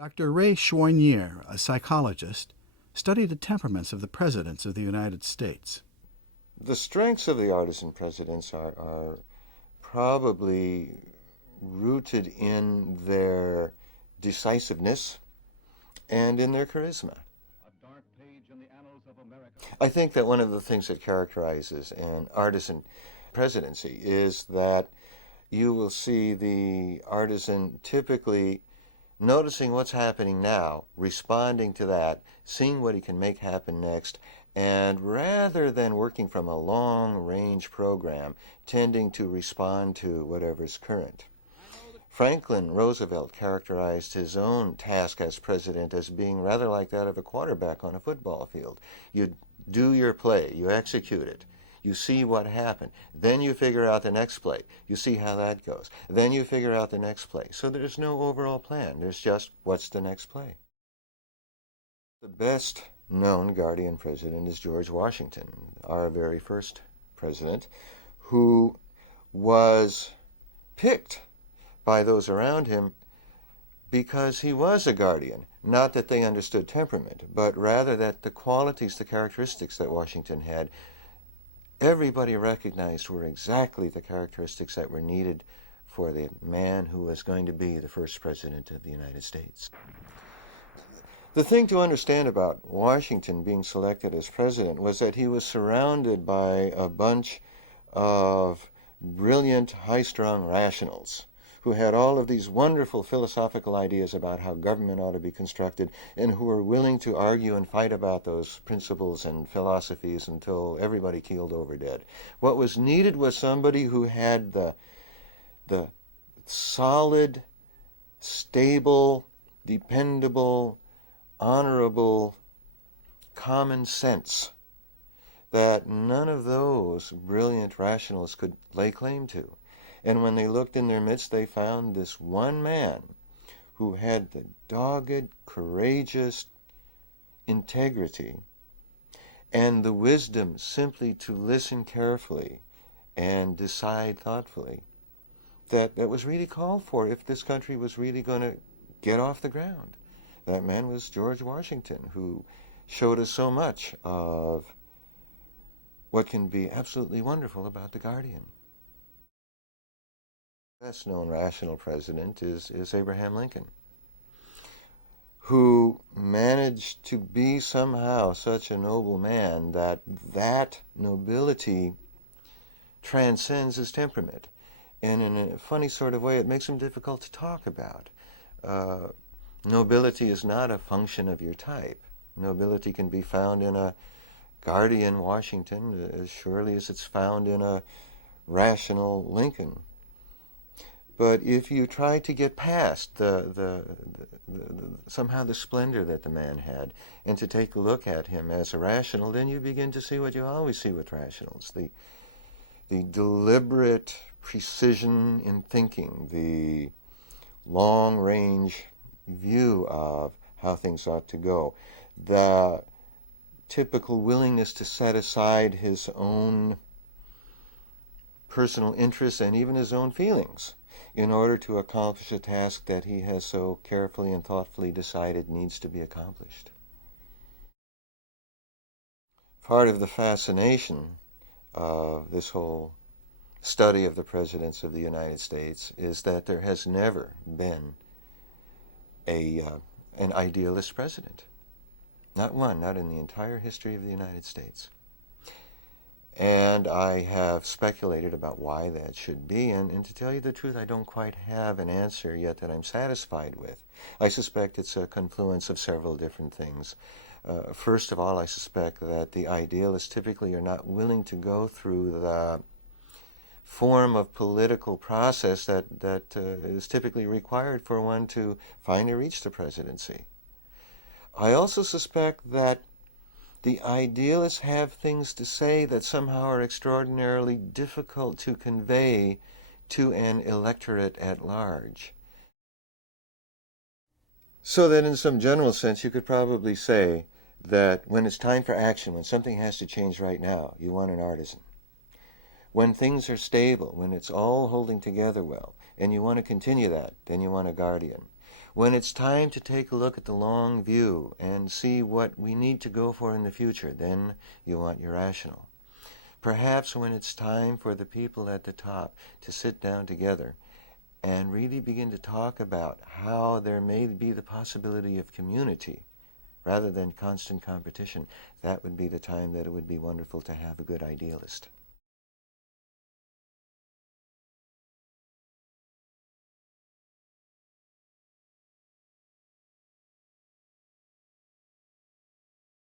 Dr. Ray Choiniere, a psychologist, studied the temperaments of the presidents of the United States. The strengths of the artisan presidents are probably rooted in their decisiveness and in their charisma. I think that one of the things that characterizes an artisan presidency is that you will see the artisan typically noticing what's happening now, responding to that, seeing what he can make happen next, and rather than working from a long-range program, tending to respond to whatever's current. Franklin Roosevelt characterized his own task as president as being rather like that of a quarterback on a football field. You do your play, you execute it, you see what happened, then you figure out the next play, you see how that goes, then you figure out the next play. So there's no overall plan, there's just what's the next play. The best known guardian president is George Washington, our very first president, who was picked by those around him because he was a guardian. Not that they understood temperament, but rather that the qualities, the characteristics that Washington had, everybody recognized were exactly the characteristics that were needed for the man who was going to be the first president of the United States. The thing to understand about Washington being selected as president was that he was surrounded by a bunch of brilliant, high-strung rationals who had all of these wonderful philosophical ideas about how government ought to be constructed and who were willing to argue and fight about those principles and philosophies until everybody keeled over dead. What was needed was somebody who had the solid, stable, dependable, honorable common sense that none of those brilliant rationalists could lay claim to. And when they looked in their midst, they found this one man who had the dogged, courageous integrity and the wisdom simply to listen carefully and decide thoughtfully that was really called for if this country was really going to get off the ground. That man was George Washington, who showed us so much of what can be absolutely wonderful about the Guardian. The best known rational president is Abraham Lincoln, who managed to be somehow such a noble man that nobility transcends his temperament. And in a funny sort of way, it makes him difficult to talk about. Nobility is not a function of your type. Nobility can be found in a guardian Washington as surely as it's found in a rational Lincoln. But if you try to get past somehow the splendor that the man had and to take a look at him as a rational, then you begin to see what you always see with rationals, the deliberate precision in thinking, the long-range view of how things ought to go, the typical willingness to set aside his own personal interests and even his own feelings in order to accomplish a task that he has so carefully and thoughtfully decided needs to be accomplished. Part of the fascination of this whole study of the presidents of the United States is that there has never been an idealist president. Not one, not in the entire history of the United States. And I have speculated about why that should be, and to tell you the truth, I don't quite have an answer yet that I'm satisfied with. I suspect it's a confluence of several different things. First of all, I suspect that the idealists typically are not willing to go through the form of political process that is typically required for one to finally reach the presidency. I also suspect that the idealists have things to say that somehow are extraordinarily difficult to convey to an electorate at large. So that in some general sense, you could probably say that when it's time for action, when something has to change right now, you want an artisan. When things are stable, when it's all holding together well, and you want to continue that, then you want a guardian. When it's time to take a look at the long view and see what we need to go for in the future, then you want your rational. Perhaps when it's time for the people at the top to sit down together and really begin to talk about how there may be the possibility of community rather than constant competition, that would be the time that it would be wonderful to have a good idealist.